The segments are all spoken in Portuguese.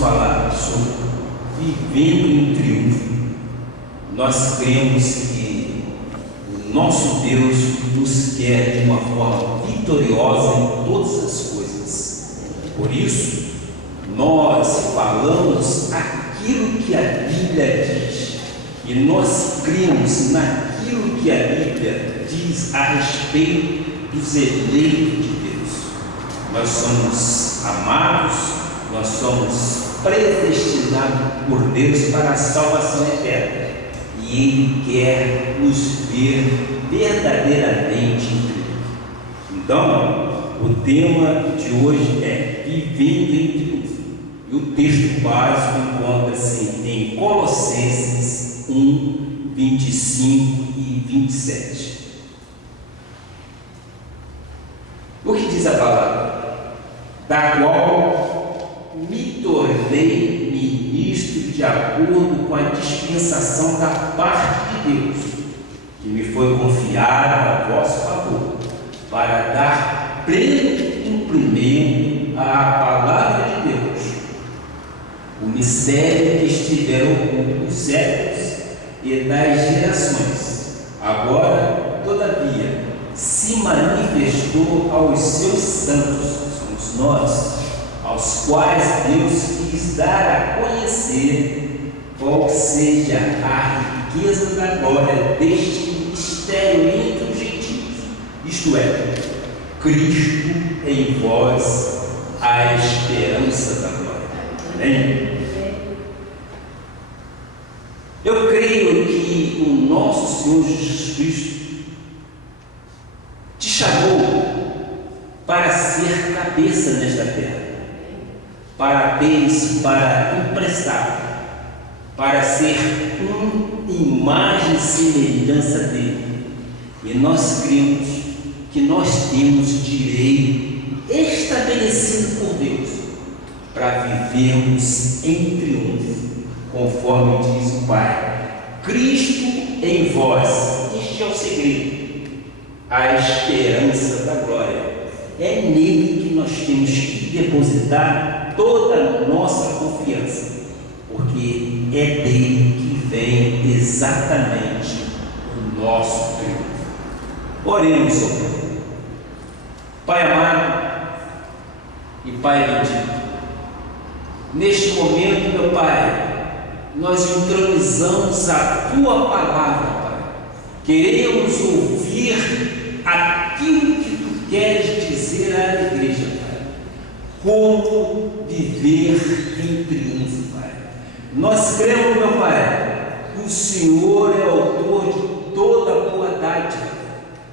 falar sobre vivendo em triunfo. Nós cremos que o nosso Deus nos quer de uma forma vitoriosa em todas as coisas. Por isso, nós falamos aquilo que a Bíblia diz e nós cremos naquilo que a Bíblia diz a respeito dos eleitos de Deus. Nós somos amados, nós somos predestinados por Deus para a salvação eterna e Ele quer nos ver verdadeiramente em triunfo. Então, o tema de hoje é vivendo em triunfo e o texto básico encontra-se em Colossenses 1, 25 e 27. O que diz a palavra? Da qual me tornei ministro de acordo com a dispensação da parte de Deus, que me foi confiada a vosso favor, para dar pleno cumprimento à palavra de Deus, o mistério que estiver oculto dos séculos e das gerações, agora, todavia, se manifestou aos seus santos, somos nós, aos quais Deus quis dar a conhecer qual seja a riqueza da glória deste mistério entre os gentios, isto é, Cristo em vós, a esperança da glória. Amém? Eu creio que o nosso Senhor Jesus Cristo te chamou para ser cabeça nesta terra, para teres para emprestar, para ser imagem e semelhança dele. E nós cremos que nós temos direito estabelecido por Deus para vivermos em triunfo, conforme diz o Pai. Cristo em vós, este é o segredo, a esperança da glória. É nele que nós temos que depositar toda a nossa confiança, porque é dele que vem exatamente o nosso triunfo. Oremos, Senhor. Pai amado e Pai bendito, neste momento, meu Pai, nós entronizamos a Tua palavra, Pai. Queremos ouvir aquilo que Tu queres dizer à igreja, Pai. Como viver em triunfo, Pai. Nós cremos, meu Pai, que o Senhor é autor de toda boa dádiva.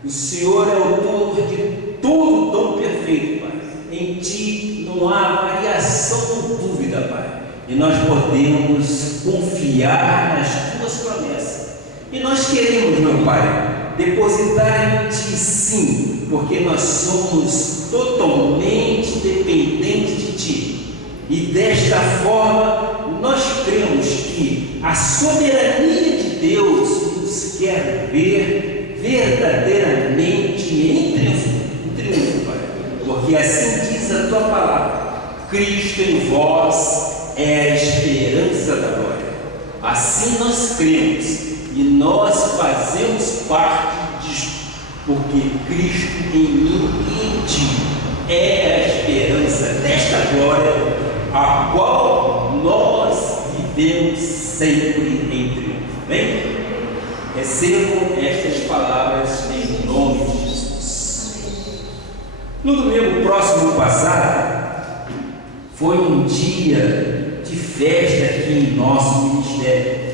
O Senhor é autor de todo dom perfeito, Pai. Em Ti não há variação ou dúvida, Pai. E nós podemos confiar nas Tuas promessas. E nós queremos, meu Pai, depositar em Ti sim, porque nós somos totalmente dependentes de Ti. E desta forma, nós cremos que a soberania de Deus nos quer ver verdadeiramente em triunfo, Pai. Porque assim diz a Tua palavra: Cristo em vós é a esperança da glória. Assim nós cremos e nós fazemos parte disso, porque Cristo em mim e em Ti é a esperança desta glória, a qual nós vivemos sempre em triunfo. Amém? Recebam estas palavras em nome de Jesus. No domingo próximo passado, foi um dia de festa aqui em nosso ministério.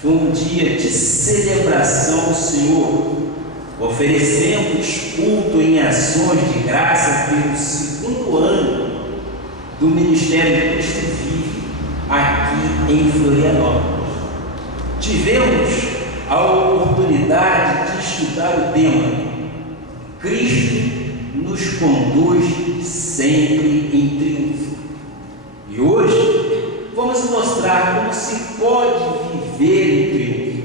Foi um dia de celebração ao Senhor. Oferecemos culto em ações de graça pelo 2º ano do Ministério Cristo Vive, aqui em Florianópolis. Tivemos a oportunidade de estudar o tema Cristo nos conduz sempre em triunfo. E hoje vamos mostrar como se pode viver em triunfo.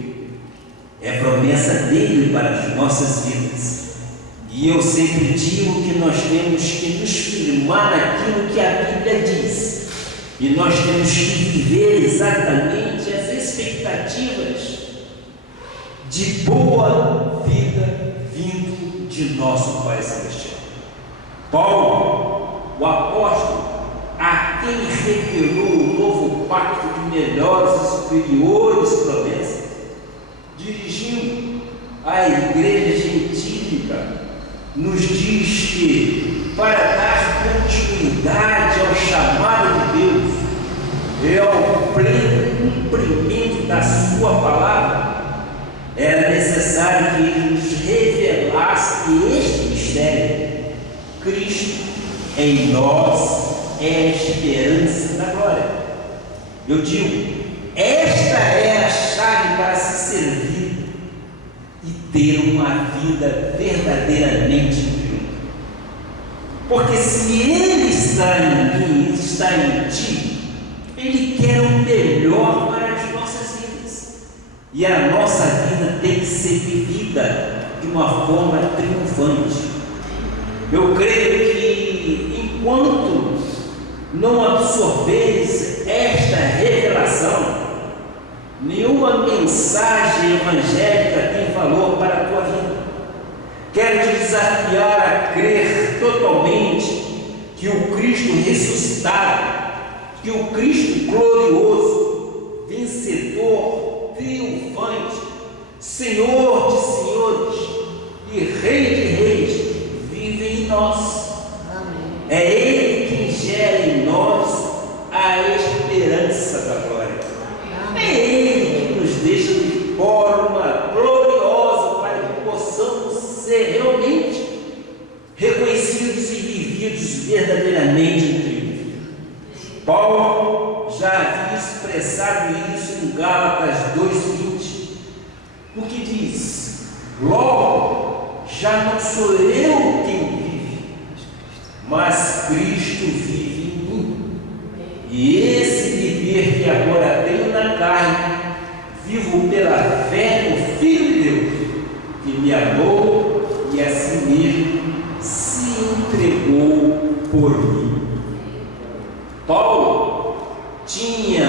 É promessa dele para as nossas vidas. E eu sempre digo que nós temos que nos firmar naquilo que a Bíblia diz. E nós temos que viver exatamente as expectativas de boa vida vindo de nosso Pai Celestial. Paulo, o apóstolo, a quem revelou o novo pacto de melhores e superiores promessas, dirigindo à igreja gentílica, nos diz que para dar continuidade ao chamado de Deus e ao pleno cumprimento da sua palavra, era necessário que ele nos revelasse este mistério. Cristo em nós é a esperança da glória. Eu digo, esta é a chave para se servir e ter uma vida verdadeiramente triunfante. Porque se Ele está em mim, Ele está em ti, Ele quer o melhor para as nossas vidas. E a nossa vida tem que ser vivida de uma forma triunfante. Eu creio que enquanto não absorveres esta revelação, nenhuma mensagem evangélica tem valor para a tua vida. Quero te desafiar a crer totalmente que o Cristo ressuscitado, que o Cristo glorioso, vencedor, triunfante, Senhor de senhores e Rei de reis, vive em nós. Amém. É Ele quem gera em nós a esperança da glória. É Ele que nos deixa de forma gloriosa para que possamos ser realmente reconhecidos e vividos verdadeiramente em triunfo. Paulo já havia expressado isso em Gálatas 2:20, o que diz: logo, já não sou eu quem vive, mas Cristo vive em mim. E esse viver que agora tenho na carne, vivo pela fé no Filho de Deus, que me amou e a si mesmo se entregou por mim. Paulo tinha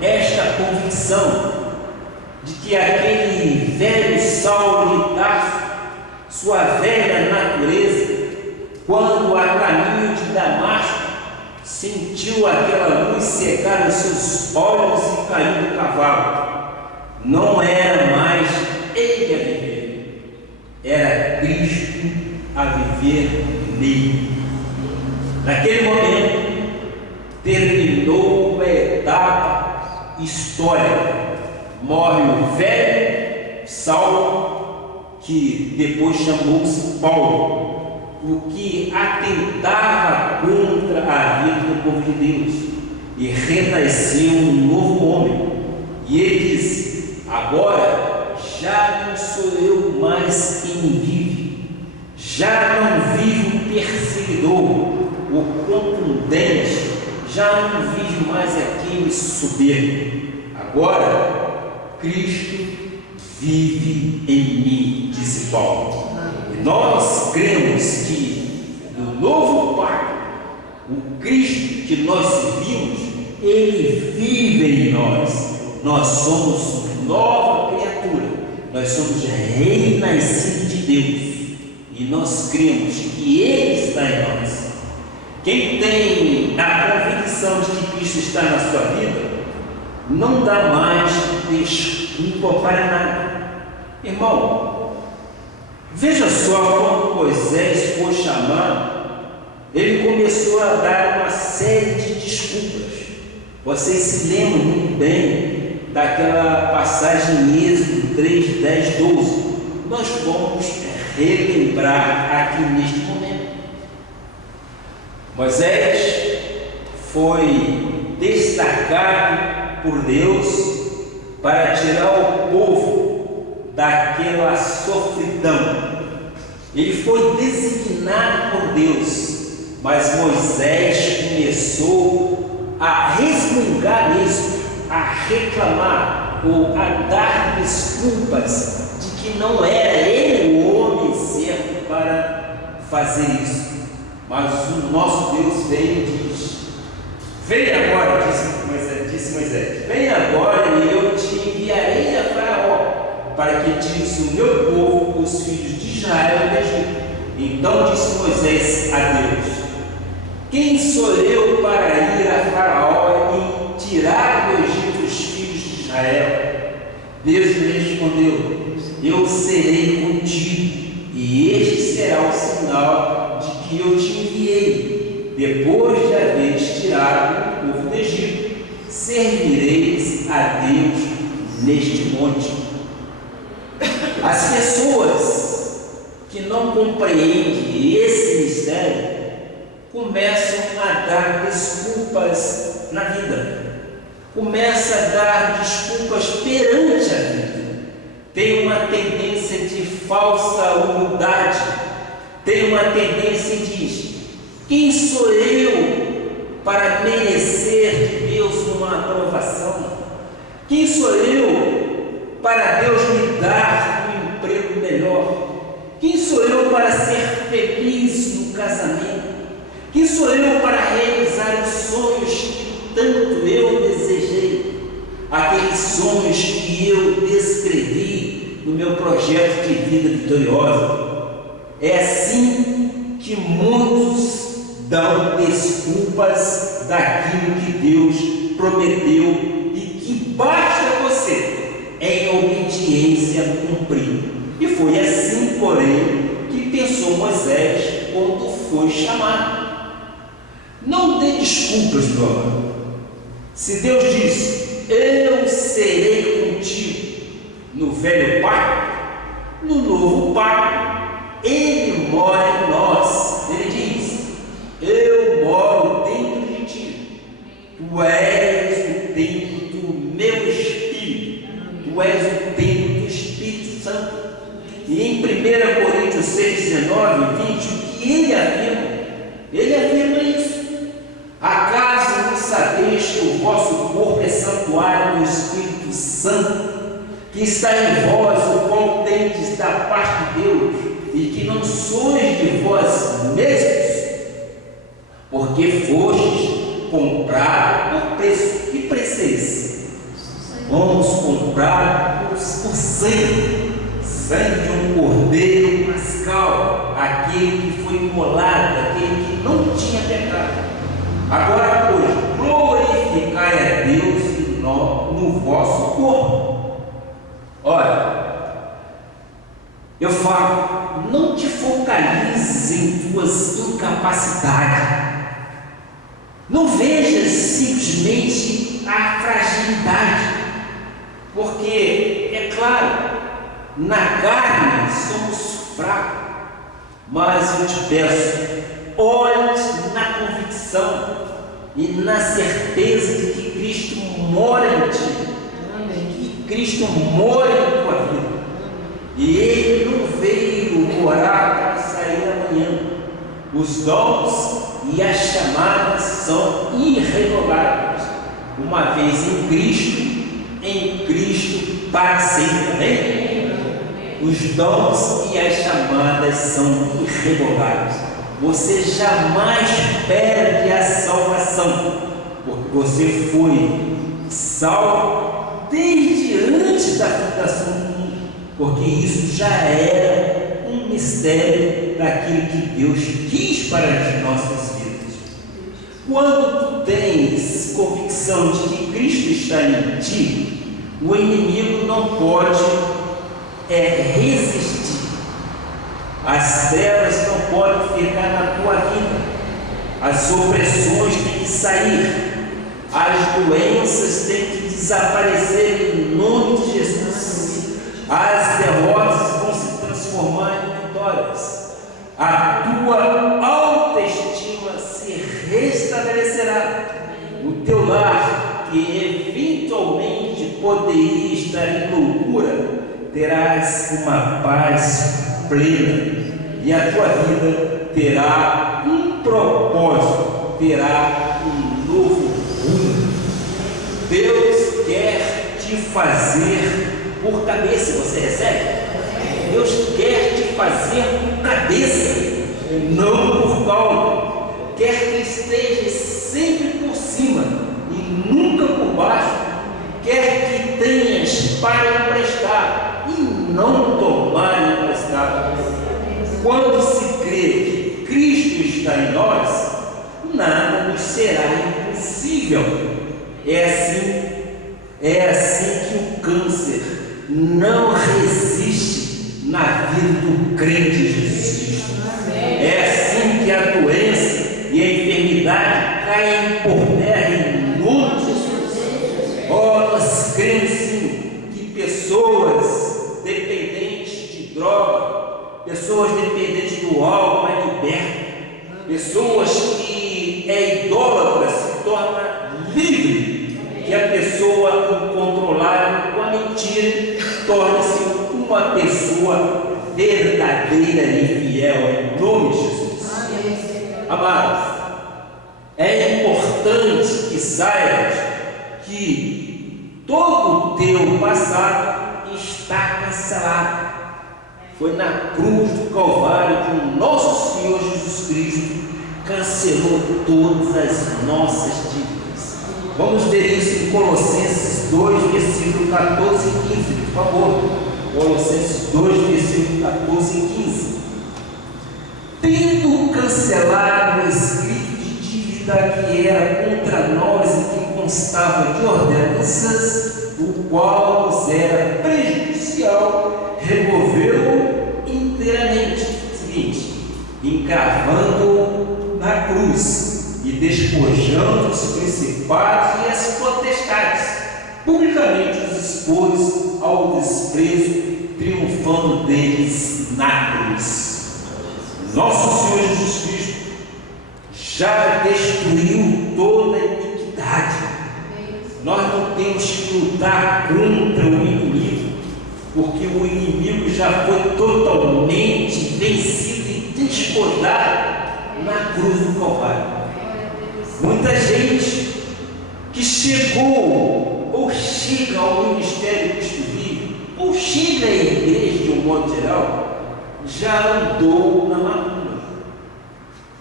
esta convicção de que aquele velho Saulo de Tarso, sua velha natureza, quando a caminho de Damasco, sentiu aquela luz cegar os seus olhos e cair do cavalo. Não era mais ele a viver, era Cristo a viver nele. Naquele momento, terminou uma etapa histórica. Morre o velho Saulo, que depois chamou-se Paulo, o que atentava contra a vida do povo de Deus, e renasceu um novo homem. E ele diz: agora já não sou eu mais quem vive, já não vive o perseguidor, o contundente, já não vive mais aquele soberbo. Agora Cristo vive em mim, disse Paulo. E nós cremos que no novo pacto, o Cristo que nós servimos, Ele vive em nós. Nós somos nova criatura, nós somos renascidos de Deus, e nós cremos que Ele está em nós. Quem tem a convicção de que Cristo está na sua vida, não dá mais desculpa para nada. Irmão, veja só, quando Moisés foi chamado, ele começou a dar uma série de desculpas. Vocês se lembram muito bem daquela passagem em Êxodo 3, 10, 12. Nós vamos relembrar aqui neste momento. Moisés foi destacado por Deus para tirar o povo daquela sofridão. Ele foi designado por Deus, mas Moisés começou a resmungar isso, a reclamar ou a dar desculpas de que não era ele o homem certo para fazer isso. Mas o nosso Deus veio e diz: venha agora, Moisés: vem agora e eu te enviarei a Faraó, para que tires o meu povo, os filhos de Israel, do Egito. Então disse Moisés a Deus: quem sou eu para ir a Faraó e tirar do Egito os filhos de Israel? Deus lhe respondeu: eu serei contigo, e este será o sinal de que eu te enviei. Depois de haveres tirado o povo do Egito, servireis a Deus neste monte. As pessoas que não compreendem esse mistério começam a dar desculpas na vida, começam a dar desculpas perante a vida. Tem uma tendência de falsa humildade, tem uma tendência e diz: quem sou eu para merecer de Deus uma aprovação? Quem sou eu para Deus me dar um emprego melhor? Quem sou eu para ser feliz no casamento? Quem sou eu para realizar os sonhos que tanto eu desejei? Aqueles sonhos que eu descrevi no meu projeto de vida vitoriosa. É assim que muitos dão desculpas daquilo que Deus prometeu e que basta você, em obediência, cumprir. E foi assim, porém, que pensou Moisés quando foi chamado. Não dê desculpas, meu amor. Se Deus disse: eu serei contigo no velho pacto, no novo pacto, Ele mora em nós. Ele diz: eu moro dentro de ti, tu és o templo do meu Espírito, tu és o templo do Espírito Santo. E em 1 Coríntios 6, 19 e 20, o que ele afirma isso. Acaso não sabeis que o vosso corpo é santuário do Espírito Santo, que está em vós, o qual tendes da parte de Deus, e que não sois de vós mesmos? Porque fostes comprados por preço. Que preço é esse? Vamos comprar por sangue de um cordeiro pascal, aquele que foi imolado, aquele que não tinha pecado. Agora, pois, glorificai a Deus no vosso corpo. Olha, eu falo, não te focalizes em tuas incapacidades. Não vejas simplesmente a fragilidade, porque, é claro, na carne somos fracos, mas eu te peço, olhe na convicção e na certeza de que Cristo mora em ti, que Cristo mora em tua vida, e Ele não veio morar para sair amanhã. Os dons e as chamadas são irrevogáveis, uma vez em Cristo para sempre. Amém? Os dons e as chamadas são irrevogáveis. Você jamais perde a salvação, porque você foi salvo desde antes da fundação do mundo, porque isso já era um mistério daquilo que Deus quis para as nossas vidas. Quando tu tens convicção de que Cristo está em ti, o inimigo não pode resistir. As trevas não podem ficar na tua vida, as opressões têm que sair, as doenças têm que desaparecer em nome de Jesus, as derrotas vão se transformar em vitórias, a tua autoestima se restabelecerá, o teu lar, que eventualmente poderia estar em loucura, terás uma paz plena, e a tua vida terá um propósito, terá um novo rumo. Deus quer te fazer por cabeça. Você recebe? Deus quer te fazer por cabeça, não por cauda. Quer que esteja sempre por cima e nunca por baixo, para emprestar e não tomar emprestado. Quando se crê que Cristo está em nós, nada nos será impossível. É assim que o câncer não resiste na vida do crente em Jesus Cristo. É assim que a doença e a enfermidade caem por terra em nome de Jesus. Nós cremos sim que pessoas dependentes de droga, pessoas dependentes do álcool é liberta, pessoas que é idólatra se torna livre, que a pessoa incontrolável com a mentira torna-se uma pessoa verdadeira e fiel em nome de Jesus. Amados, é importante que saibas que todo o teu passado está cancelado. Foi na cruz do Calvário que o nosso Senhor Jesus Cristo cancelou todas as nossas dívidas. Vamos ver isso em Colossenses 2, versículo 14 e 15, por favor. Colossenses 2, versículo 14 e 15. Tendo cancelado o escrito de dívida que era contra nós e que constava de ordenanças, o qual nos era prejudicial, removeu-o inteiramente. Seguinte, encravando-o na cruz e despojando os principados e as potestades, publicamente os expôs ao desprezo, triunfando deles na cruz. Nosso Senhor Jesus Cristo já destruiu toda a iniquidade. Nós não temos que lutar contra o inimigo, porque o inimigo já foi totalmente vencido e despojado na cruz do Calvário. Muita gente que chegou ou chega ao ministério Cristo Vive, ou chega à igreja de um modo geral, já andou na macumba.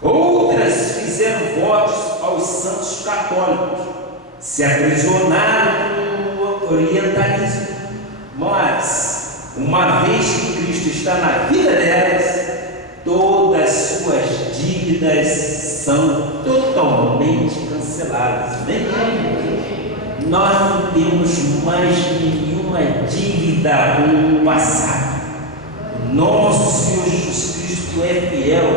Outras fizeram votos aos santos católicos, se aprisionaram no orientalismo, mas uma vez que Cristo está na vida delas, todas as suas dívidas são totalmente canceladas. Nós não temos mais nenhuma dívida com o passado. Nosso Senhor Jesus Cristo é fiel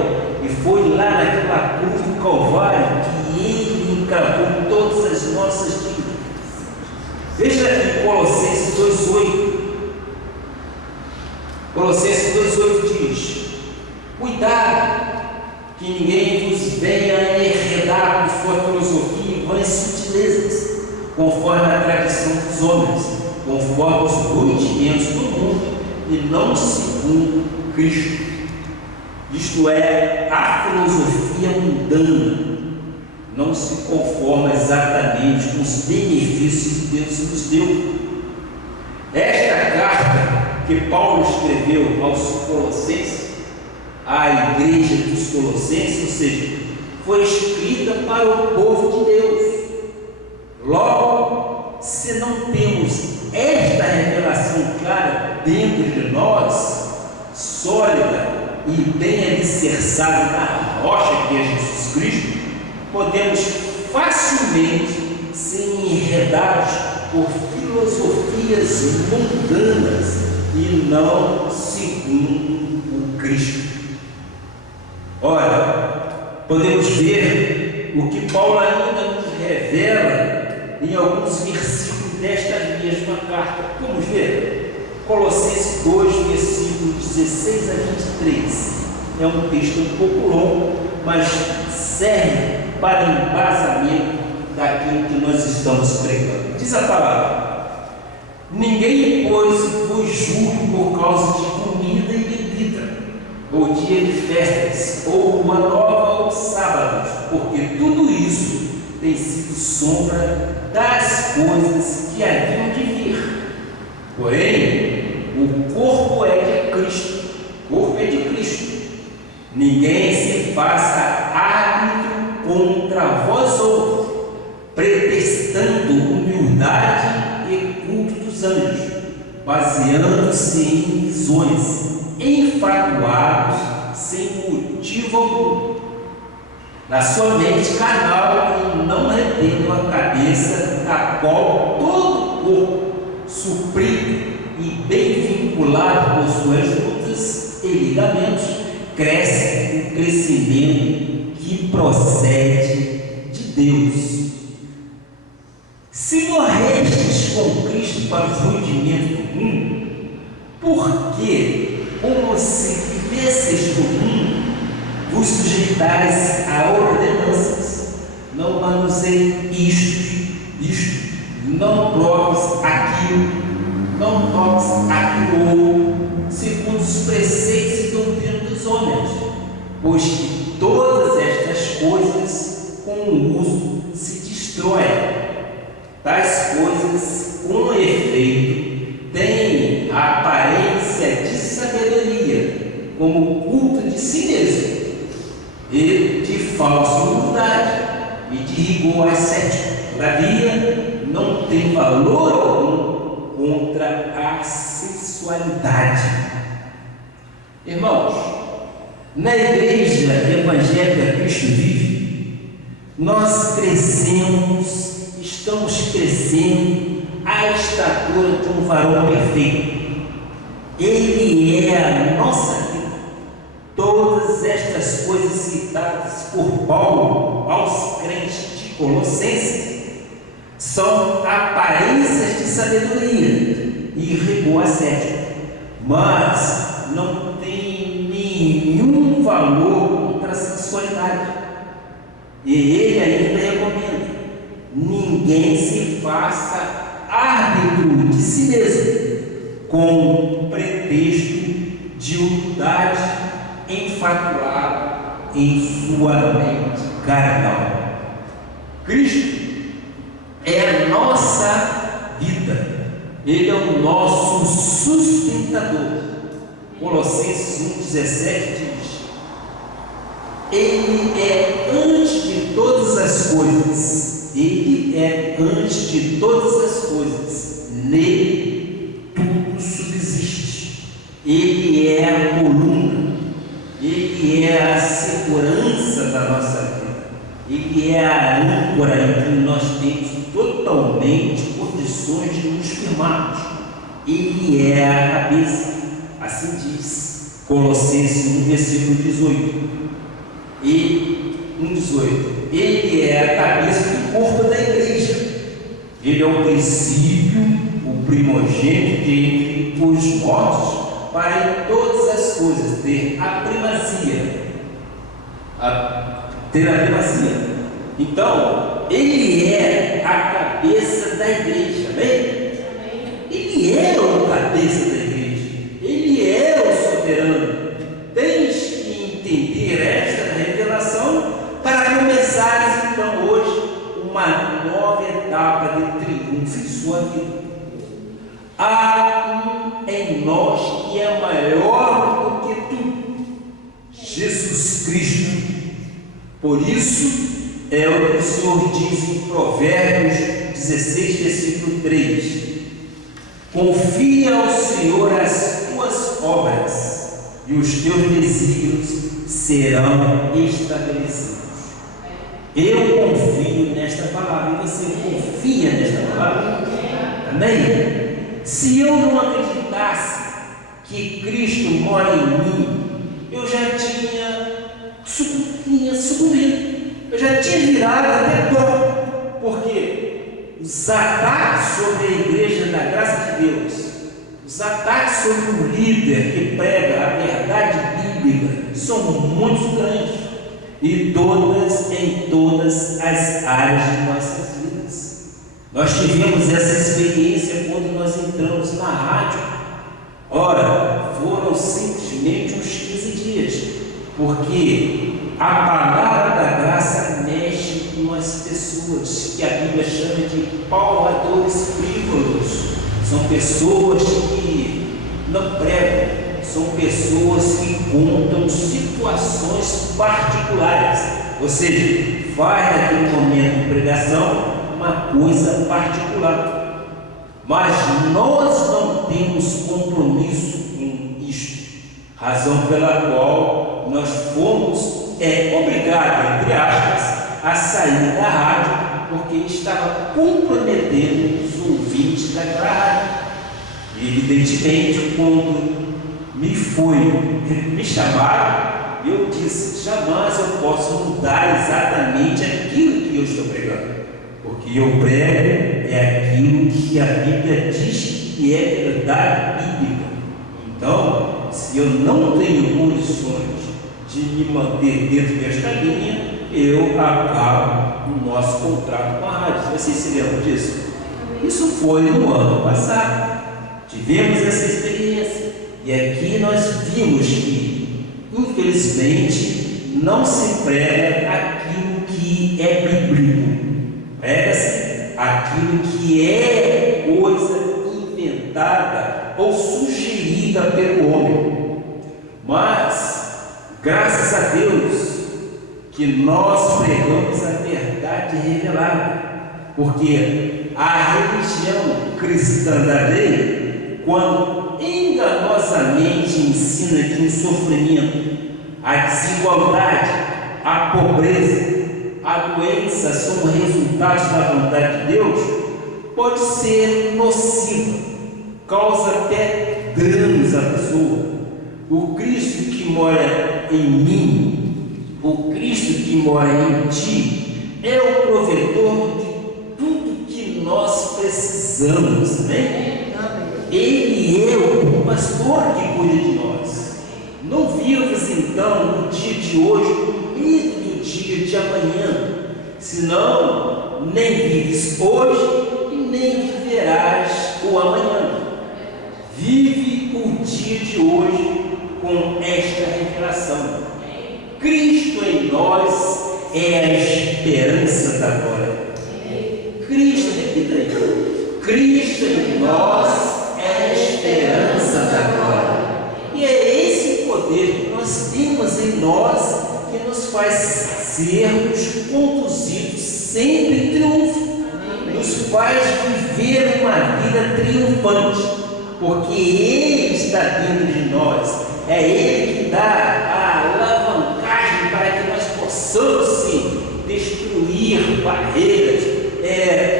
e foi lá naquela cruz do Calvário que Ele encravou todas as nossas dívidas. Veja aqui Colossenses 2,8. Colossenses 2,8 diz: cuidado que ninguém vos venha enredar com sua filosofia e vãs sutilezas, conforme a tradição dos homens, conforme os rudimentos do mundo, e não segundo Cristo. Isto é, a filosofia mundana não se conforma exatamente com os benefícios que Deus nos deu. Esta carta que Paulo escreveu aos Colossenses, à igreja dos Colossenses, ou seja, foi escrita para o povo de Deus. Logo, se não temos esta revelação clara dentro de nós, sólida e bem alicerçada na rocha que é Jesus Cristo, podemos facilmente ser enredados por filosofias mundanas e não segundo o Cristo. Ora, podemos ver o que Paulo ainda nos revela em alguns versículos desta mesma carta. Vamos ver Colossenses 2, versículos 16 a 23. É um texto um pouco longo, mas serve para embasamento daquilo que nós estamos pregando. Diz a palavra: ninguém, pois, vos julgue por causa de comida e bebida, ou dia de festas, ou lua nova, ou sábados, porque tudo isso tem sido sombra das coisas que haviam de vir. Porém, o corpo é de Cristo. O corpo é de Cristo. Ninguém se faça árbitro contra vós outros, pretextando humildade e culto dos anjos. baseando-se em visões, enfatuados, sem motivo algum, na sua mente carnal, e não retendo a cabeça, da qual todo o corpo, suprido e bem vinculado por suas lutas e ligamentos, cresce o crescimento que procede de Deus. Se morrestes com Cristo para o rudimento do mundo, por que, como se vivesseis no mundo, vos sujeitais a ordenanças? Não manuseie isto, não proves aquilo, não toques aquilo, segundo os preceitos e doutrina dos homens, pois que todas estas coisas, com o uso, se destroem. Tais coisas, com efeito, têm a aparência de sabedoria, como culto de si mesmo, e de falsa humildade, e de rigor ascético. Todavia, não tem valor algum contra a sensualidade. Irmãos, na igreja evangélica Cristo Vive, nós estamos crescendo à estatura de um varão perfeito. Ele é a nossa vida. Todas estas coisas citadas por Paulo aos crentes de Colossenses são aparências de sabedoria e rigor ascético, mas não tem nenhum valor contra a sensualidade. E ele ainda recomenda: ninguém se faça árbitro de si mesmo, com pretexto de humildade, enfatuado em sua mente carnal. Cristo é a nossa vida, Ele é o nosso sustentador. Colossenses 1,17 diz: Ele é antes de todas as coisas, Ele é antes de todas as coisas, nele tudo subsiste. Ele é a coluna, Ele é a segurança da nossa vida, Ele é a âncora em que nós temos totalmente condições de nos firmarmos. Ele é a cabeça, assim diz Colossenses 1, versículo 18. E 1,18: Ele é a cabeça do corpo da igreja. Ele é o princípio, o primogênito de entre os mortos, para em todas as coisas ter a primazia. Então, Ele é a cabeça da igreja, amém? Ele é o cabeça da igreja, Ele é o soberano. Tens que entender esta revelação para começares então hoje uma nova etapa de triunfo em sua vida. Há um em nós que é maior do que tu, Jesus Cristo. Por isso é o que o Senhor diz em Provérbios 16, versículo 3: confia ao Senhor as tuas obras, e os teus desígnios serão estabelecidos. Eu confio nesta palavra, e você confia nesta palavra? Amém? Se eu não acreditasse que Cristo mora em mim, eu já tinha sucumbido, eu já tinha virado até pó, porque os ataques sobre a igreja da graça de Deus, os ataques sobre o líder que prega a verdade bíblica são muito grandes, e em todas as áreas de nossas vidas. Nós tivemos essa experiência quando nós entramos na rádio. Ora, foram simplesmente uns 15 dias, porque a palavra da graça mexe com as pessoas, que a Bíblia chama de pauladores frívolos. São pessoas que não pregam, são pessoas que contam situações particulares, ou seja, faz naquele momento de pregação uma coisa particular. mas nós não temos compromisso com isto, razão pela qual nós fomos obrigados, entre aspas, a sair da rádio, porque estava comprometendo os ouvintes daquela rádio. E evidentemente, quando me chamaram, eu disse: jamais eu posso mudar exatamente aquilo que eu estou pregando, porque eu prego aquilo que a Bíblia diz que é verdade bíblica. Então, se eu não tenho condições de me manter dentro desta linha, eu acabo o nosso contrato com a rádio. Vocês se lembram disso? Isso foi no ano passado. Tivemos essa experiência. E aqui nós vimos que, infelizmente, não se prega aquilo que é bíblico. Prega-se aquilo que é coisa inventada ou sugerida pelo homem. Mas, graças a Deus, que nós pregamos a verdade revelada, porque a religião cristã da lei, quando enganosamente ensina que o sofrimento, a desigualdade, a pobreza, a doença são resultados da vontade de Deus, pode ser nociva, causa até danos à pessoa. O Cristo que mora em mim, o Cristo que mora em ti, é o provedor de tudo que nós precisamos, né? Ele é o pastor que cuida de nós. Não vivas então no dia de hoje com medo do dia de amanhã, senão nem vives hoje e nem viverás o amanhã. Vive o dia de hoje com esta revelação: Cristo em nós é a esperança da glória. Cristo, repita aí: Cristo em nós é a esperança da glória. E é esse poder que nós temos em nós que nos faz sermos conduzidos sempre em triunfo, nos faz viver uma vida triunfante, porque Ele está dentro de nós. É Ele que dá a alavancagem para que nós possamos sim destruir barreiras,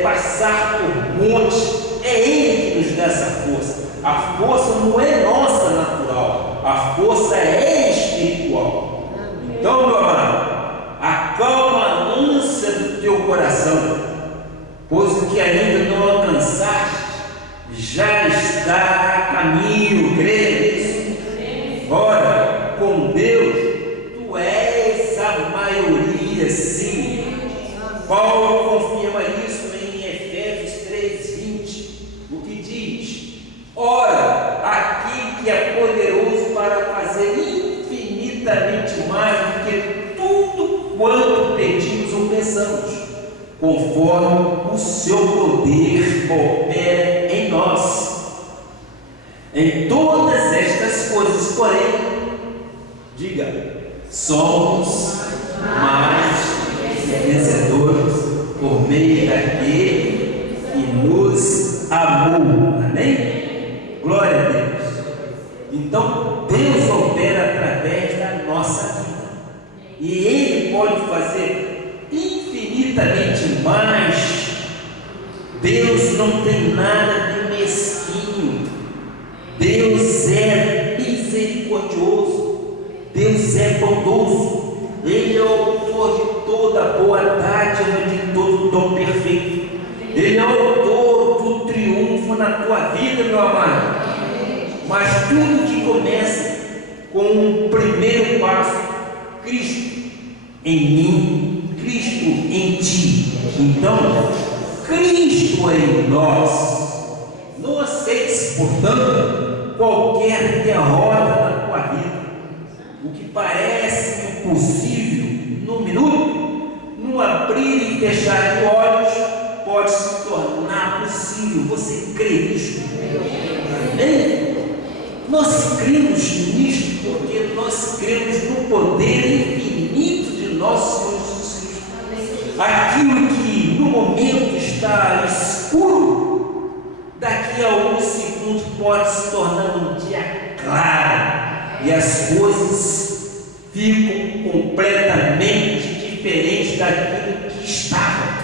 passar por montes. É Ele que nos dá essa força. A força não é nossa natural, a força é espiritual. Então, meu amado, acalma a ânsia do teu coração, pois o que ainda não alcançaste já está a caminho. Creia nisso. Ora, com Deus, tu és a maioria, sim. Paulo confirma isso em Efésios 3:20, o que diz: ora, aquele que é poderoso para fazer infinitamente mais do que tudo quanto pedimos ou pensamos, conforme o seu poder opera em nós. Em todas estas coisas, porém, diga: somos mais vencedores por meio daquele que nos amou. Amém? Glória a Deus. Então, Deus opera através da nossa vida, e Ele pode fazer infinitamente mais. Deus não tem nada de mesquinho. Deus é misericordioso, Deus é bondoso. Ele é o autor de toda boa dádiva, de todo dom perfeito. Ele é o autor do triunfo na tua vida, meu amado. Mas tudo que começa com um primeiro passo: Cristo em mim, Cristo em ti. Então, Cristo em nós. Não aceites, portanto, qualquer derrota na tua vida. O que parece impossível num minuto, no abrir e fechar de olhos, pode se tornar possível. Você crê nisso? Amém? Nós cremos nisto porque nós cremos no poder infinito de nosso Senhor Jesus Cristo. Aquilo que no momento está escuro, daqui a alguns segundos pode se tornar um dia claro e as coisas ficam completamente diferentes daquilo que estavam.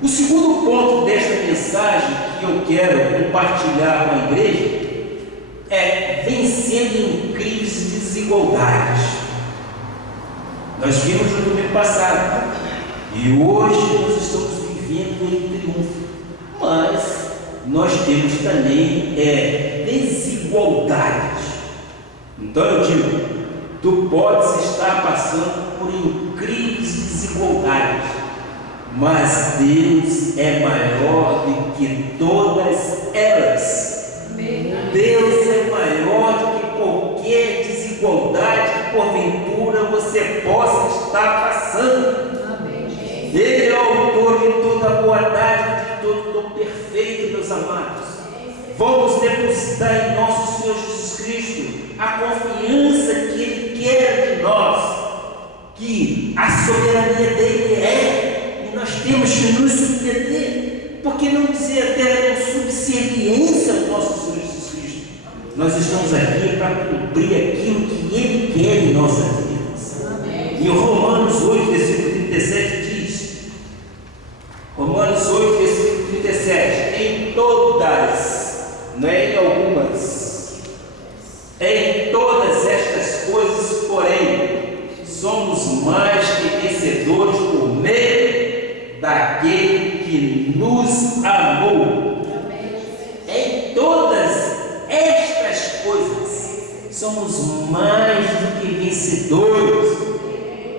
O segundo ponto desta mensagem que eu quero compartilhar com a igreja é vencendo incríveis desigualdades. Nós vimos no domingo passado e hoje nós estamos vivendo em triunfo, mas nós temos também desigualdades. Então eu digo, tu podes estar passando por incríveis desigualdades, mas Deus é maior do que todas elas. Deus é maior do que qualquer desigualdade que porventura você possa estar passando. Ele é o autor de toda bondade, de todo dom perfeito, meus amados. Vamos depositar em nosso Senhor Jesus Cristo a confiança que Ele quer de nós, que a soberania dele e nós temos que nos submeter, porque não dizer até com subserviência ao nosso Senhor Jesus Cristo. Nós estamos aqui para cumprir aquilo que Ele quer em nossas vidas. Em Romanos 8, versículo 37 diz, Romanos 8, versículo 37, em todas, não é em algumas, em todas estas coisas, porém, somos mais que vencedores por meio daquele que nos amou. Em todas estas coisas, somos mais do que vencedores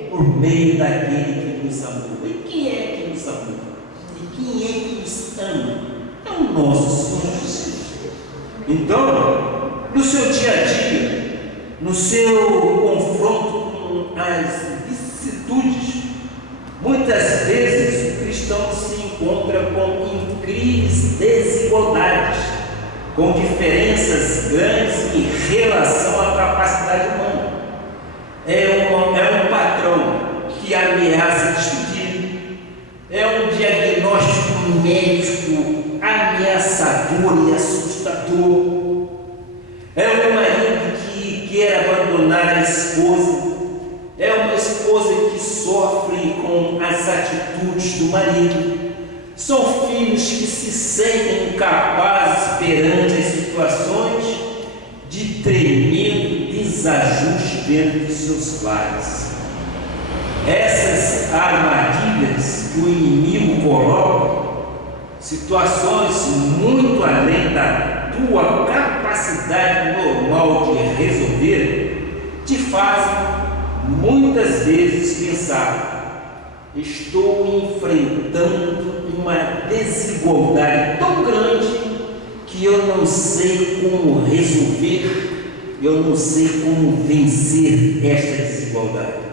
por meio daquele que nos amou. E quem é que nos amou? E quem é que nos ama? É o nosso Senhor Jesus. Então, no seu dia a dia, no seu confronto com as vicissitudes, muitas vezes o cristão se encontra com incríveis desigualdades, com diferenças grandes em relação à capacidade humana. É um patrão que ameaça despedir, é um diagnóstico médico ameaçador e assustador, é um marido que quer abandonar a esposa, é uma esposa que sofre com as atitudes do marido, são filhos que se sentem incapazes perante as situações de tremendo desajuste dentro de seus lares. Essas armadilhas que o inimigo coloca, situações muito além da tua capacidade normal de resolver, te fazem muitas vezes pensar: estou enfrentando uma desigualdade tão grande que eu não sei como resolver, eu não sei como vencer esta desigualdade.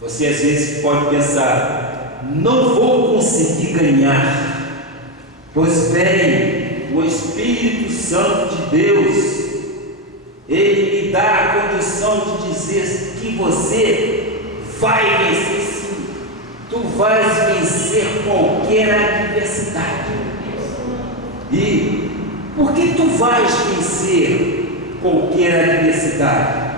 Você às vezes pode pensar: não vou conseguir ganhar. Pois bem, o Espírito Santo de Deus, Ele lhe dá a condição de dizer que você vai vencer sim. Tu vais vencer qualquer adversidade. E por que tu vais vencer qualquer adversidade?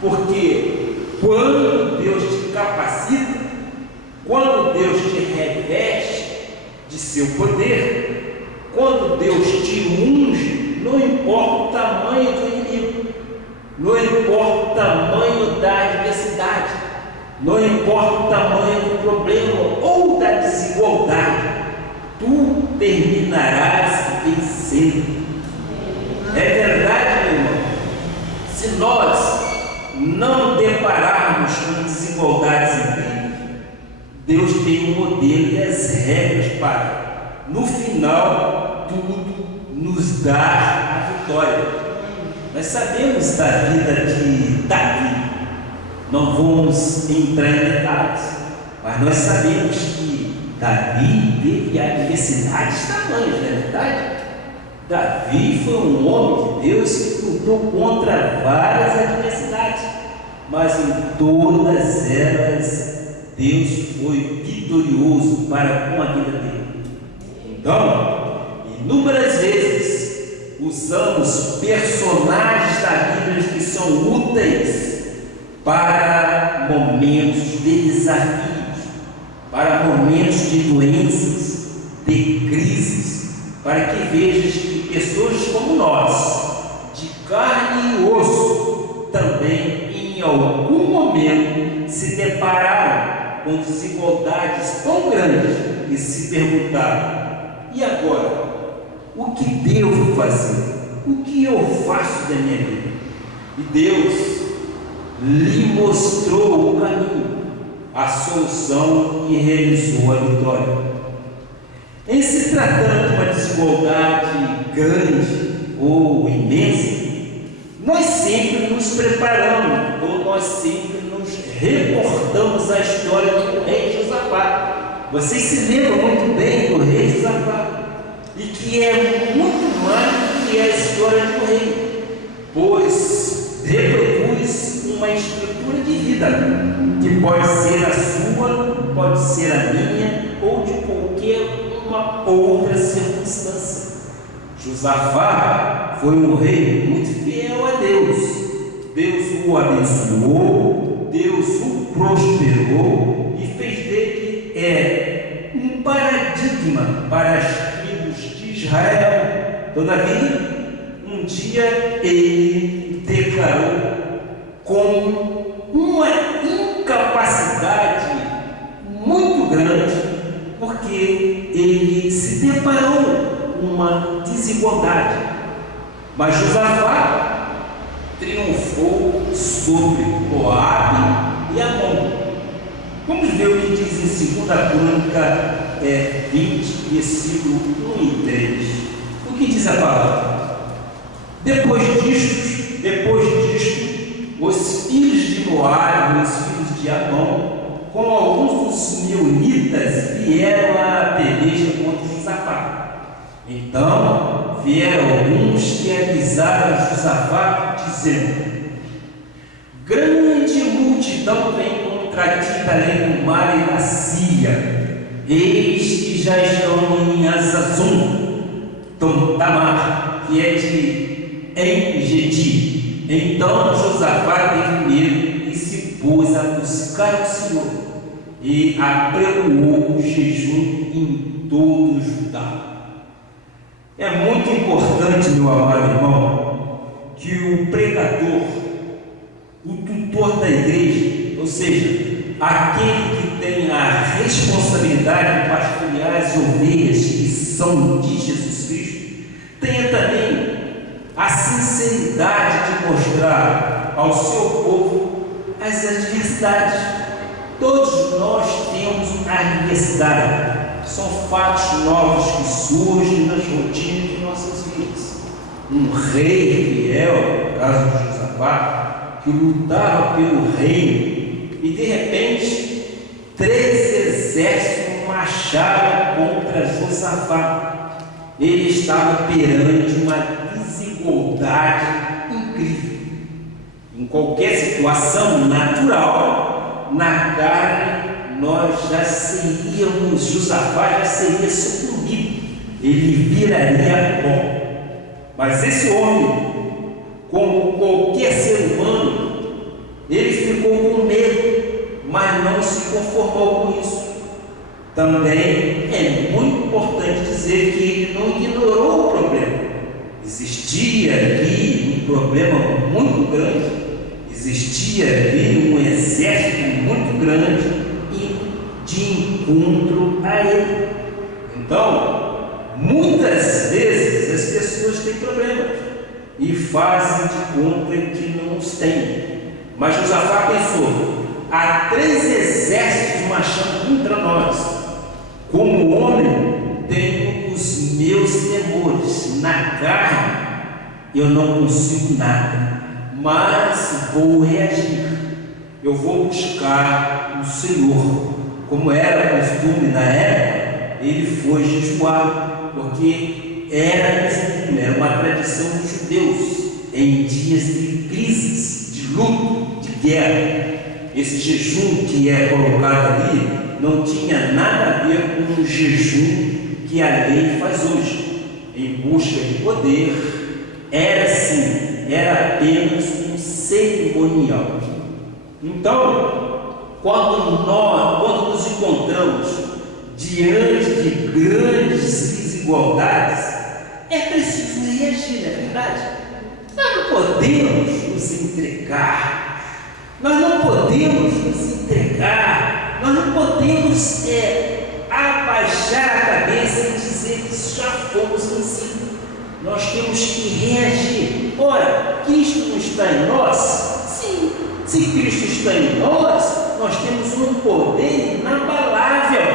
Porque quando Deus te capacita, quando Deus te reveste de seu poder, quando Deus te unge, não importa o tamanho do inimigo, não importa o tamanho da adversidade, não importa o tamanho do problema ou da desigualdade, tu terminarás vencendo. É verdade, meu irmão? Se nós não depararmos com desigualdades em vida, Deus tem um modelo e as regras para, no final, tudo nos dar a vitória. Nós sabemos da vida de Davi, não vamos entrar em detalhes, mas nós sabemos que Davi teve adversidades tamanhas, não é verdade? Davi foi um homem de Deus que lutou contra várias adversidades, mas em todas elas Deus foi vitorioso para com a vida dele. Então, inúmeras vezes usamos personagens da Bíblia que são úteis para momentos de desafios, para momentos de doenças, de crises, para que vejas que pessoas como nós, de carne e osso, também em algum momento se depararam com desigualdades tão grandes e se perguntaram: e agora? O que devo fazer? O que eu faço da minha vida? E Deus lhe mostrou o caminho, a solução e realizou a vitória. Em se tratando de uma desigualdade grande ou imensa, nós sempre nos preparamos, ou nós sempre nos reportamos a história do rei Josafá. Vocês se lembram muito bem do rei Josafá, e que é muito mais do que a história do rei, pois reproduz uma estrutura de vida, que pode ser a sua, pode ser a minha, ou de qualquer uma outra circunstância. Josafá foi um rei muito fiel a Deus. Deus o abençoou, Deus o prosperou e fez dele um paradigma para as tribos de Israel. Todavia, um dia ele declarou com uma incapacidade muito grande, porque ele se deparou com uma desigualdade. Mas Josafá triunfou sobre Moabe e Amon. Vamos ver o que diz em 2 Crônica 20, versículo 1 e 3. O que diz a palavra? Depois disto, os filhos de Moabe e os filhos de Amon, com alguns dos meunitas, vieram à peleja contra Josafá. Então vieram alguns que avisaram Josafá, dizendo: grande multidão vem contra ti além do mar e da Síria. Eis que já estão em Azazum, Tamar, que é de Engedi. Então Josafá teve medo e se pôs a buscar o Senhor, e apregoou o jejum em todo o Judá. É muito importante, meu amado irmão, que o pregador, o tutor da igreja, ou seja, aquele que tem a responsabilidade de pastorear as ovelhas que são de Jesus Cristo, tenha também a sinceridade de mostrar ao seu povo as adversidades. Todos nós temos adversidade. São fatos novos que surgem nas rotinas de nossas vidas. Um rei fiel, no caso de Josafá, que lutava pelo reino, e de repente 3 exércitos marcharam contra Josafá. Ele estava perante uma desigualdade incrível. Em qualquer situação natural, na carne, nós já seríamos, Josafá já seria sucumbido, ele viraria pó. Mas esse homem, como qualquer ser humano, ele ficou com medo, mas não se conformou com isso. Também é muito importante dizer que ele não ignorou o problema. Existia ali um problema muito grande, existia ali um exército muito grande de encontro a ele. Então, muitas vezes as pessoas têm problemas e fazem de conta que não os têm. Mas Josafá pensou: há 3 exércitos marchando contra nós. Como homem, tenho os meus temores. Na carne, eu não consigo nada, mas vou reagir. Eu vou buscar o Senhor. Como era costume na época, ele foi jejuar, porque era uma tradição dos judeus em dias de crises, de luto, de guerra. Esse jejum que é colocado ali não tinha nada a ver com o jejum que a lei faz hoje. em busca de poder, era apenas um cerimonial. Então, quando nos encontramos diante de grandes desigualdades, é preciso reagir, não é verdade? Nós não podemos nos entregar, nós não podemos abaixar a cabeça e dizer que já fomos vencidos. Nós temos que reagir. Ora, Cristo não está em nós? Sim. Se Cristo está em nós, nós temos um poder inabalável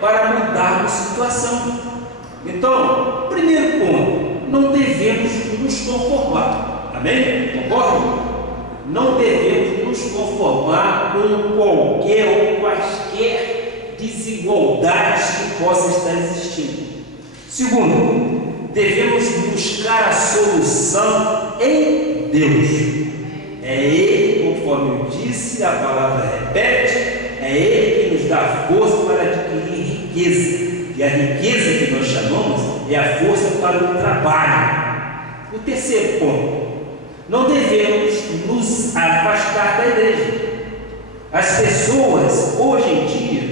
para mudarmos a situação. Então, primeiro ponto, não devemos nos conformar. Amém? Concordo? Não devemos nos conformar com qualquer ou quaisquer desigualdades que possam estar existindo. Segundo, devemos buscar a solução em Deus. É Ele, conforme eu disse, a palavra repete, é Ele que nos dá força para adquirir riqueza. E a riqueza que nós chamamos é a força para o trabalho. O terceiro ponto, não devemos nos afastar da igreja. As pessoas, hoje em dia,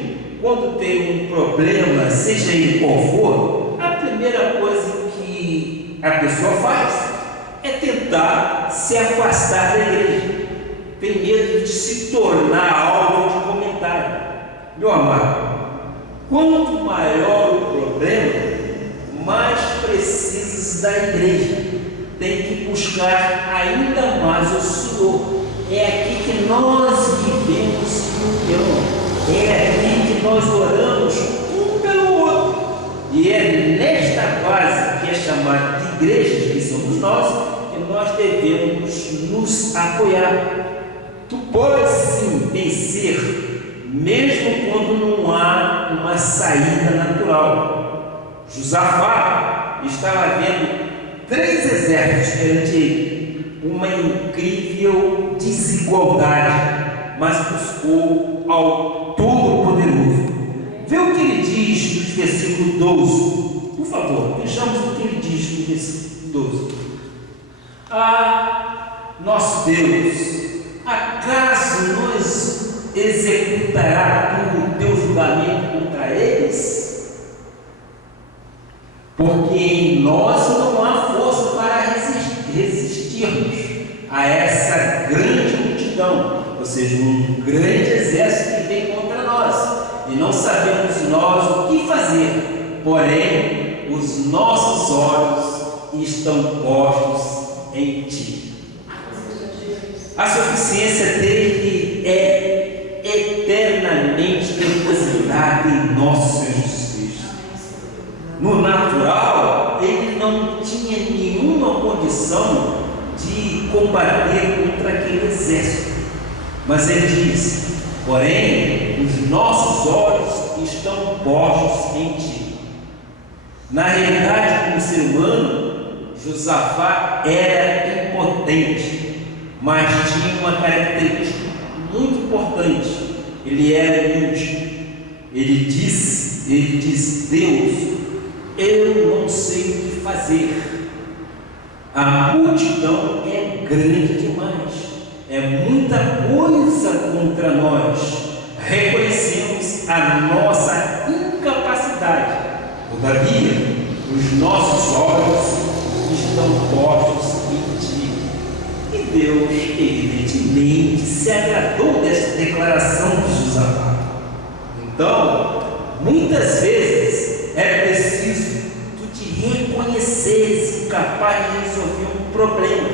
quando tem um problema, seja ele qual for, a primeira coisa que a pessoa faz é tentar se afastar da igreja. Tem medo de se tornar alvo de comentário. Meu amado, quanto maior o problema, mais precisas da igreja. Tem que buscar ainda mais o Senhor. É aqui que nós vivemos união. É aqui que nós oramos um pelo outro. E é nesta base que é chamada de igreja, que somos nós, que nós devemos nos apoiar. Tu podes sim vencer, mesmo quando não há uma saída natural. Josafá estava vendo 3 exércitos perante ele, uma incrível desigualdade, mas buscou ao Todo-Poderoso. Vê o que ele diz no versículo 12, por favor, vejamos o que ele diz no versículo 12. Ah, nosso Deus, acaso nos executará o teu julgamento contra eles? Porque em nós não há força para resistirmos a essa grande multidão, ou seja, um grande exército que vem contra nós, e não sabemos nós o que fazer, porém os nossos olhos estão postos em Ti. A suficiência dele é eternamente depositada em nosso Senhor Jesus Cristo. No natural, ele não tinha nenhuma condição de combater contra aquele exército, mas ele diz: porém, os nossos olhos estão postos em Ti. Na realidade, como ser humano, Josafá era impotente, mas tinha uma característica muito importante: ele era humilde. Ele diz: Deus, eu não sei o que fazer. A multidão é grande demais, é muita coisa contra nós. Reconhecemos a nossa incapacidade, todavia, os nossos olhos estão postos em Ti. E Deus, evidentemente, se agradou desta declaração de Josafá. Então, muitas vezes é preciso tu te reconheceres incapaz de resolver um problema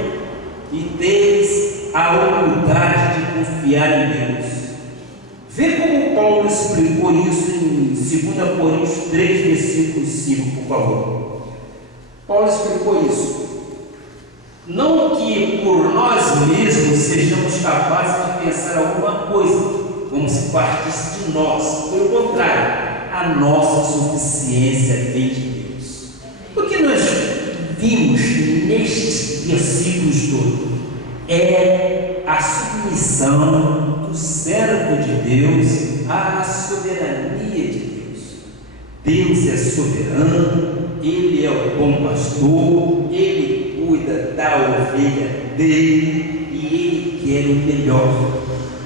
e teres a humildade de confiar em Deus. Vê como Paulo explicou isso em 2 Coríntios 3, versículo 5, por favor. Paulo explicou isso. Não que por nós mesmos sejamos capazes de pensar alguma coisa, como se partisse de nós. Pelo contrário, a nossa suficiência vem de Deus. O que nós vimos nestes versículos todos é a submissão do servo de Deus à soberania de Deus. Deus é soberano, Ele é o bom pastor, Ele cuida da ovelha dele e Ele quer o melhor.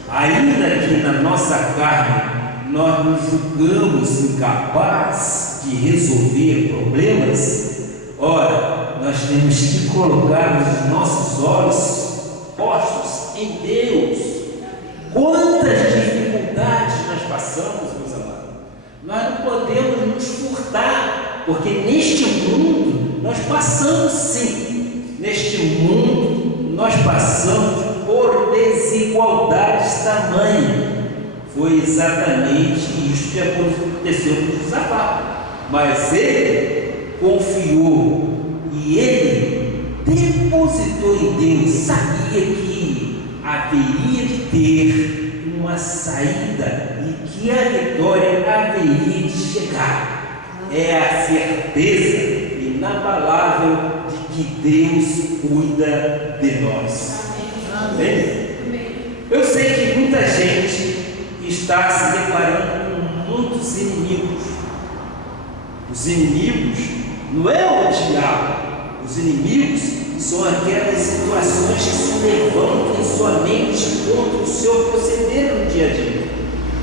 Ainda que na nossa carne nós nos julgamos incapazes de resolver problemas, ora, nós temos que colocar os nossos olhos postos em Deus. Quantas dificuldades nós passamos, meus amados. Nós não podemos nos furtar, porque neste mundo nós passamos sim. Neste mundo nós passamos por desigualdades tamanhas. Foi exatamente isso que aconteceu com Josafá. Mas ele confiou e ele depositou em Deus, sabia que haveria de ter uma saída e que a vitória haveria de chegar. É a certeza inabalável de que Deus cuida de nós. Amém? Eu sei que muita gente está se deparando com muitos inimigos. Os inimigos não é o diabo. Os inimigos são aquelas situações que se levantam em sua mente contra o seu proceder no dia a dia.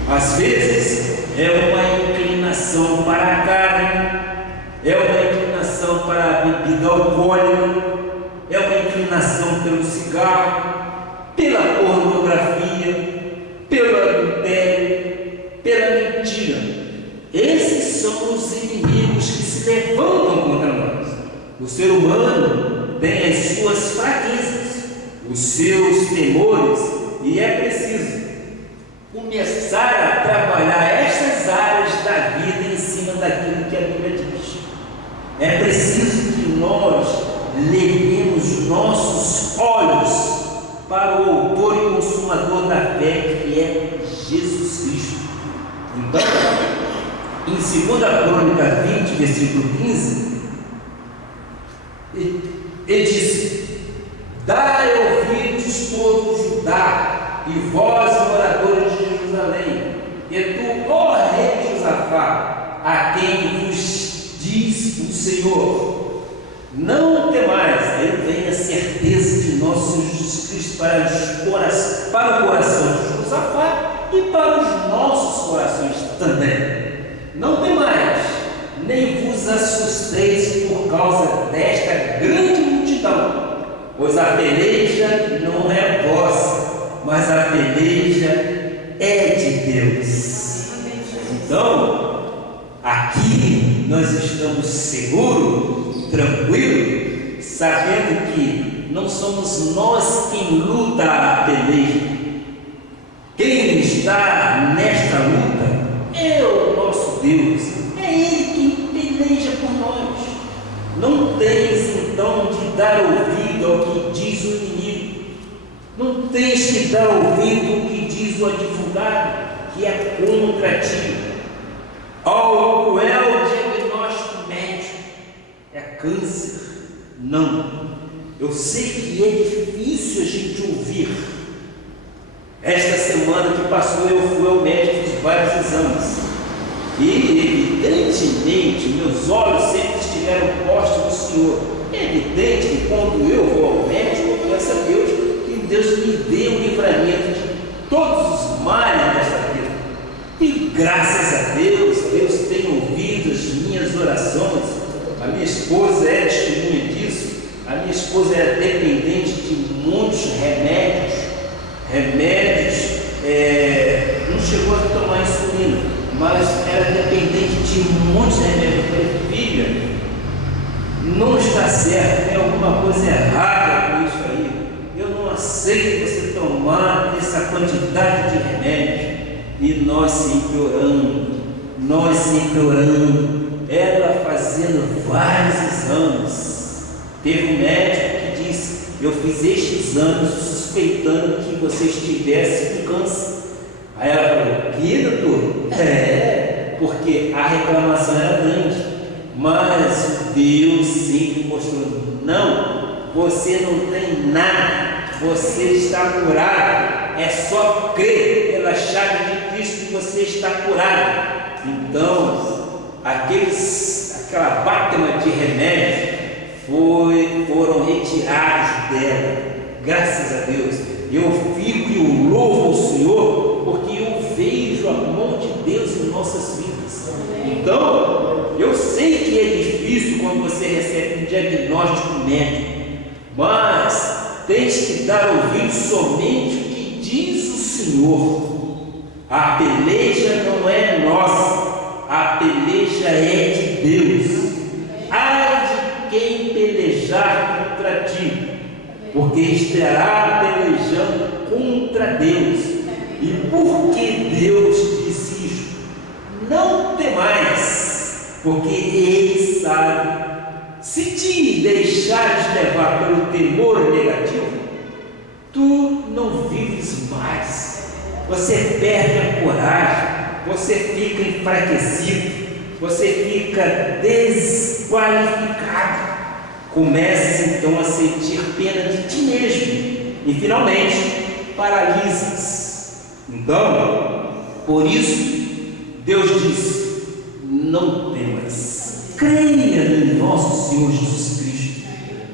Às vezes é uma inclinação para a carne, é uma inclinação para a bebida alcoólica, é uma inclinação pelo cigarro, pela pornografia, pelo adultério, pela mentira. Esses são os inimigos que se levantam contra nós. O ser humano tem as suas fraquezas, os seus temores, e é preciso começar a trabalhar estas áreas da vida em cima daquilo que a Bíblia diz. É preciso que nós levemos nossos olhos para o autor e consumador da fé, que é Jesus Cristo. Então, em 2 Crônica 20, versículo 15, ele diz: dai ouvidos todo Judá, e vós, moradores de Jerusalém, e tu, ó rei Josafá, a quem vos diz o Senhor, não temais. Aí vem a certeza de nosso Senhor Jesus Cristo para o coração de Josafá e para os nossos corações também. Não temais, nem vos assusteis por causa desta grande multidão, pois a peleja não é vossa, mas a peleja é de Deus. Então, aqui nós estamos seguros, tranquilos, sabendo que não somos nós quem luta a peleja. Quem está nesta luta é o nosso Deus, é Ele quem peleja por nós. Não tens então de dar ouvido ao que diz o inimigo, não tens que dar ouvido ao que diz o advogado, que é contra ti, ao cruel diagnóstico médico, é câncer. Não, eu sei que é difícil a gente ouvir. Esta semana que passou eu fui ao médico, fiz vários exames e evidentemente meus olhos sempre estiveram postos no Senhor. É evidente que quando eu vou ao médico, eu peço a Deus que Deus me dê o livramento de todos os males desta vida. E graças a Deus, Deus tem ouvido as minhas orações. A minha esposa é testemunha disso. A minha esposa é dependente de muitos remédios, não chegou a tomar insulina, mas era dependente de muitos remédios. Eu falei: filha, não está certo, tem alguma coisa errada com isso aí. Eu não aceito você tomar essa quantidade de remédios. E nós sempre orando, ela fazendo vários exames. Teve um médico que disse: eu fiz este exame suspeitando que você estivesse com câncer. Aí ela falou: que, doutor? Porque a reclamação era grande, mas Deus sempre mostrou: não, você não tem nada, você está curado, é só crer pela chave de Cristo que você está curado. Então, aqueles aquela máquina de remédio foram retirados dela. Graças a Deus. Eu fico e eu louvo ao Senhor, porque eu vejo a mão de Deus em nossas vidas. Então, eu sei que é difícil quando você recebe um diagnóstico médico, mas tens que dar ouvido somente o que diz o Senhor. A peleja não é nossa, a peleja é de Deus. Há de quem pelejar contra ti, porque estará pelejando contra Deus. E por que Deus disse isto? Não temais, porque Ele sabe. Se te deixares levar pelo temor negativo, tu não vives mais. Você perde a coragem, você fica enfraquecido, você fica desqualificado. Começas então a sentir pena de ti mesmo e finalmente paralisas. Então, por isso, Deus diz: não temas, creia no nosso Senhor Jesus Cristo.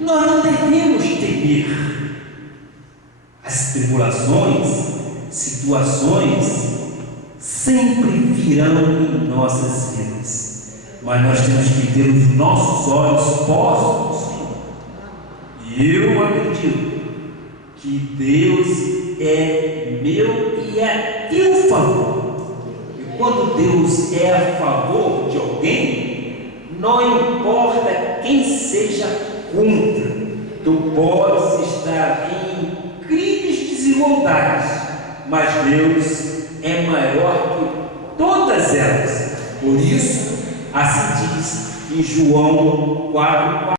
Nós não devemos temer as tribulações, situações sempre virão em nossas vidas, mas nós temos que ter os nossos olhos postos no Senhor. E eu acredito que Deus é meu e é a teu favor. E quando Deus é a favor de alguém, não importa quem seja contra, tu podes estar em incríveis desigualdades, mas Deus é maior que todas elas. Por isso, assim diz em João 4:4.